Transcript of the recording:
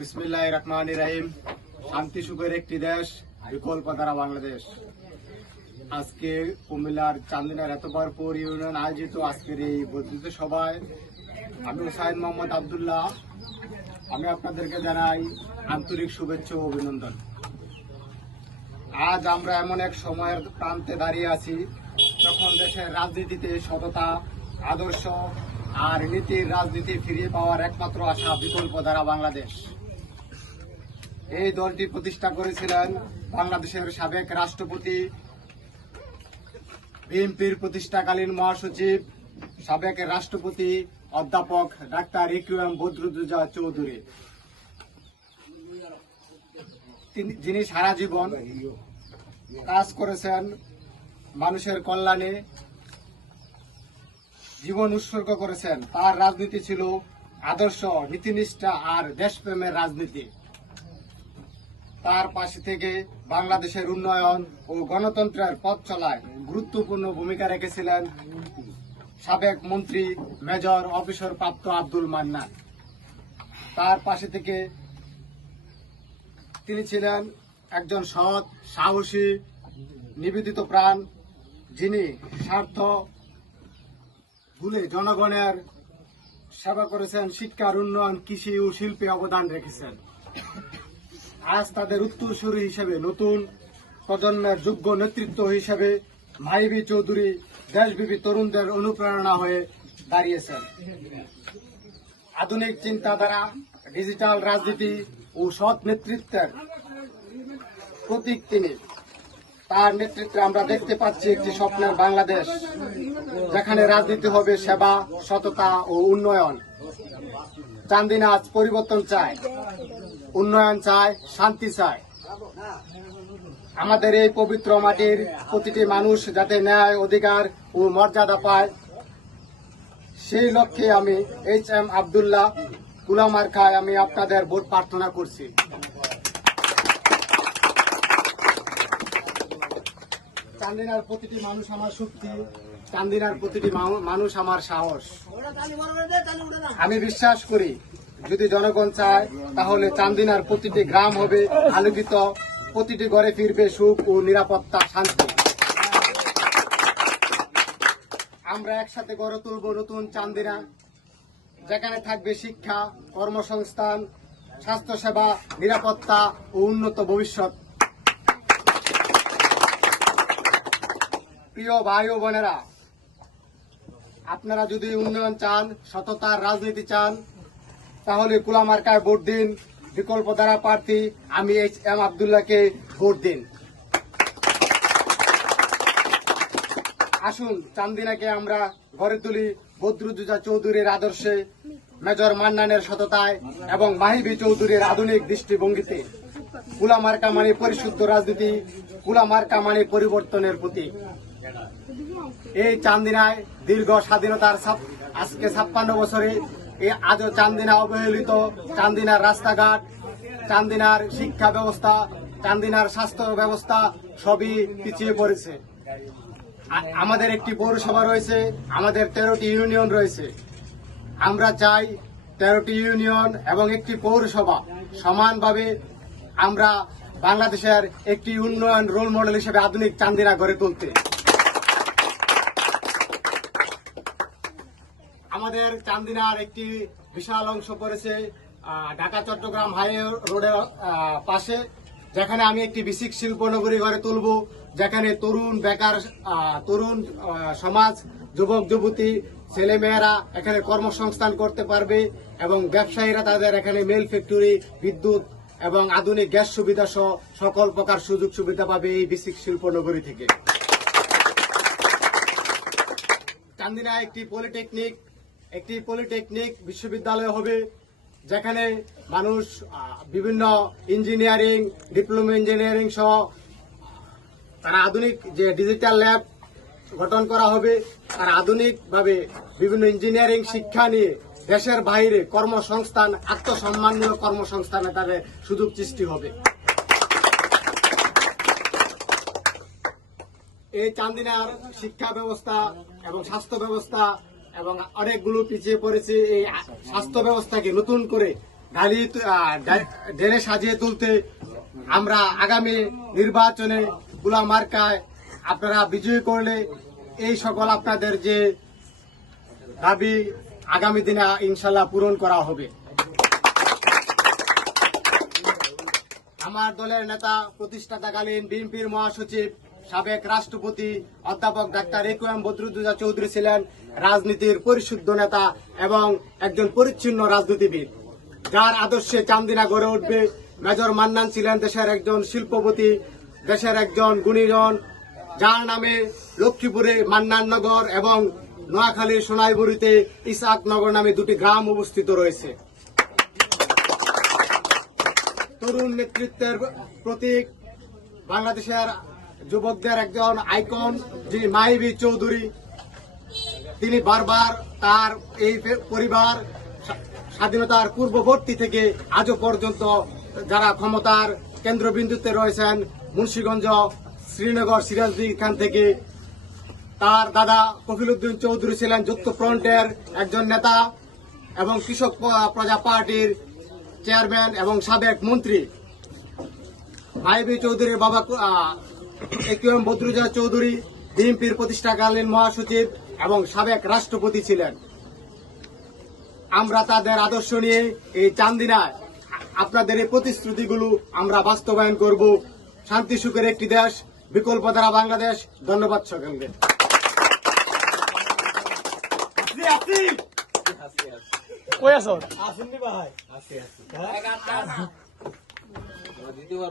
বিসমিল্লাহ রহমান রাহিম। শান্তি সুখের একটি দেশ, বিকল্প দ্বারা বাংলাদেশ। আজকে কুমিল্লার চান্দিনার এতবারপুর ইউনিয়ন আয়োজিত আজকের এই বর্ধিত সভায় আমি হুসাইন মোহাম্মদ আবদুল্লাহ। আমি আপনাদেরকে জানাই আন্তরিক শুভেচ্ছা ও অভিনন্দন। আজ আমরা এমন এক সময়ের প্রান্তে দাঁড়িয়ে আছি, যখন দেশের রাজনীতিতে সততা, আদর্শ আর নীতির রাজনীতি ফিরিয়ে পাওয়ার একমাত্র আশা বিকল্প দ্বারা বাংলাদেশ। এই দলটি প্রতিষ্ঠা করেছিলেন বাংলাদেশের সাবেক রাষ্ট্রপতি, বিএনপির প্রতিষ্ঠাকালীন মহাসচিব, সাবেক রাষ্ট্রপতি অধ্যাপক ডাক্তার ইকরিয়াম বদরুদ্দোজা চৌধুরী। যিনি সারা জীবন কাজ করেছেন মানুষের কল্যাণে, জীবন উৎসর্গ করেছেন। তার রাজনীতি ছিল আদর্শ, নীতিনিষ্ঠা আর দেশপ্রেমের রাজনীতি। তার পাশে থেকে বাংলাদেশের উন্নয়ন ও গণতন্ত্রের পথ চলায় গুরুত্বপূর্ণ ভূমিকা রেখেছিলেন সাবেক মন্ত্রী মেজর অফিসর প্রাপ্ত আব্দুল মান্নান। তার পাশে থেকে তিনি ছিলেন একজন সৎ, সাহসী, নিবেদিত প্রাণ, যিনি স্বার্থ ভুলে জনগণের সেবা করেছেন, শিক্ষার উন্নয়ন, কৃষি ও শিল্পে অবদান রেখেছেন। আজ তাদের উত্তরসূরি হিসেবে নতুন প্রজন্মের যোগ্য নেতৃত্ব হিসেবে মাইবি চৌধুরী দেশব্যাপী তরুণদের অনুপ্রেরণা হয়ে দাঁড়িয়েছেন। আধুনিক চিন্তাধারা, ডিজিটাল রাজনীতি ও সৎ নেতৃত্বের প্রতীক তিনি। তার নেতৃত্বে আমরা দেখতে পাচ্ছি একটি স্বপ্নের বাংলাদেশ, যেখানে রাজনীতি হবে সেবা, সততা ও উন্নয়ন। চান্দিনা আজ পরিবর্তন চায়। উন্নয়ন চায়, শান্তি চায়। আমাদের এই পবিত্র মাটির প্রতিটি মানুষ যাতে ন্যায় অধিকার ও মর্যাদা পায়, সেই লক্ষ্যে আমি এইচ এম আবদুল্লাহ কুলামার খায় আমি আপনাদের ভোট প্রার্থনা করছি। চান্দিনার প্রতিটি মানুষ আমার শক্তি, চান্দিনার প্রতিটি মানুষ আমার সাহস। আমি বিশ্বাস করি যদি জনগণ চায়, তাহলে চান্দিনার প্রতিটি গ্রাম হবে আলোকিত, প্রতিটি ঘরে ফিরবে সুখ ও নিরাপত্তা শান্তি। আমরা একসাথে গড়ে তুলব নতুন চান্দিনা, যেখানে থাকবে শিক্ষা, কর্মসংস্থান, স্বাস্থ্যসেবা, নিরাপত্তা ও উন্নত ভবিষ্যৎ। প্রিয় ভাই ও বোনেরা, আপনারা যদি উন্নয়ন চান, সততার রাজনীতি চান তাহলে কুলামার্কায় ভোট দিন, বিকল্প দ্বারা প্রার্থী আমি এইচ এম আবদুল্লাহকে ভোট দিন। আসুন, চান্দিনাকে আমরা গড়ে তুলি বদরুদ্দোজা চৌধুরীর আদর্শে, মেজর মান্নানের সততায় এবং মাহিবি চৌধুরীর আধুনিক দৃষ্টিভঙ্গিতে। কুলামার্কা মানে পরিশুদ্ধ রাজনীতি কুলামার্কা মানে পরিবর্তনের প্রতীক। এই চান্দিনায় দীর্ঘ স্বাধীনতার আজকে ছাপ্পান্ন বছরে এই আজও চান্দিনা অবহেলিত, চান্দিনার রাস্তাঘাট, চান্দিনার শিক্ষা ব্যবস্থা, চান্দিনার স্বাস্থ্য ব্যবস্থা সবই পিছিয়ে পড়েছে। আমাদের একটি পৌরসভা রয়েছে, আমাদের তেরোটি ইউনিয়ন রয়েছে। আমরা চাই তেরোটি ইউনিয়ন এবং একটি পৌরসভা সমানভাবে আমরা বাংলাদেশের একটি উন্নয়ন রোল মডেল হিসেবে আধুনিক চান্দিনা গড়ে তুলতে। আমাদের চান্দিনার একটি বিশাল অংশ পড়েছে ঢাকা, চট্টগ্রাম হাইওয়ে রোডের পাশে। যেখানে আমি একটি বিসিক শিল্প নগরী গড়ে তুলব, যেখানে তরুণ বেকার তরুণ সমাজ, যুবক, যুবতী, ছেলেমেয়েরা এখানে কর্মসংস্থান করতে পারবে এবং ব্যবসায়ীরা তাদের এখানে মেল, ফ্যাক্টরি, বিদ্যুৎ এবং আধুনিক গ্যাস সুবিধা সহ সকল প্রকার সুযোগ সুবিধা পাবে এই বিসিক শিল্প নগরী থেকে। চান্দিনা একটি পলিটেকনিক একটি পলিটেকনিক বিশ্ববিদ্যালয় হবে, যেখানে মানুষ বিভিন্ন ইঞ্জিনিয়ারিং, ডিপ্লোমা ইঞ্জিনিয়ারিং সহ, তারা আধুনিক যে ডিজিটাল ল্যাব গঠন করা হবে, তারা আধুনিকভাবে বিভিন্ন ইঞ্জিনিয়ারিং শিক্ষা নিয়ে দেশের বাইরে কর্মসংস্থান, আত্মসম্মানমূলক কর্মসংস্থানে তাদের সুযোগ সৃষ্টি হবে। এই চান্দিনার শিক্ষা ব্যবস্থা এবং স্বাস্থ্য ব্যবস্থা এবং অনেকগুলো পিছিয়ে পড়েছে এই স্বাস্থ্য ব্যবস্থাকে নতুন করে ঢালি ঢেলে সাজিয়ে তুলতে আমরা আগামী নির্বাচনে কুলা মার্কায় আপনারা বিজয়ী করলে এই সকল আপনাদের যে দাবি আগামী দিনে ইনশাল্লাহ পূরণ করা হবে। আমার দলের নেতা প্রতিষ্ঠাতাকালীন বিএনপির মহাসচিব সাবেক রাষ্ট্রপতি অধ্যাপক ডাক্তার একুএম বদরুদ্দোজা চৌধুরী ছিলেন রাজনীতির পরিশুদ্ধ নেতা এবং একজন পরিচ্ছন্ন রাজনীতিবিদ। যার আদর্শে চান্দিনা গড়ে উঠবে। মেজর মান্নান ছিলেন দেশের একজন শিল্পপতি, দেশের একজন গুণীজন। যার নামে লক্ষ্মীপুরে মান্নাননগর এবং নোয়াখালীর সোনাইবুড়িতে ইসাক নগর নামে দুটি গ্রাম অবস্থিত রয়েছে। তরুণ নেতৃত্বের প্রতীক বাংলাদেশের যুবকদের একজন আইকন, যিনি মাইবি চৌধুরী। তিনি বারবার তার এই পরিবার স্বাধীনতার পূর্ববর্তী থেকে আজও পর্যন্ত যারা ক্ষমতার কেন্দ্রবিন্দুতে রয়েছেন, মুন্সীগঞ্জ, শ্রীনগর সিরাজদি খান থেকে, তার দাদা কফিলউদ্দিন চৌধুরী ছিলেন যুক্ত ফ্রন্টের একজন নেতা এবং কৃষক প্রজা পার্টির চেয়ারম্যান এবং সাবেক মন্ত্রী। মাইবি চৌধুরীর বাবা একিউএম বদরুজা চৌধুরী বিএনপির প্রতিষ্ঠাকালীন মহাসচিব এবং সাবেক রাষ্ট্রপতি ছিলেন। আমরা তাদের আদর্শ নিয়ে এই চান্দিনায় আপনাদের এই প্রতিশ্রুতিগুলো আমরা বাস্তবায়ন করব। শান্তি সুখের একটি দেশ বিকল্প দ্বারা বাংলাদেশ। ধন্যবাদ সকলকে। কই আছো? আসেননি ভাই। দ্বিতীয়বার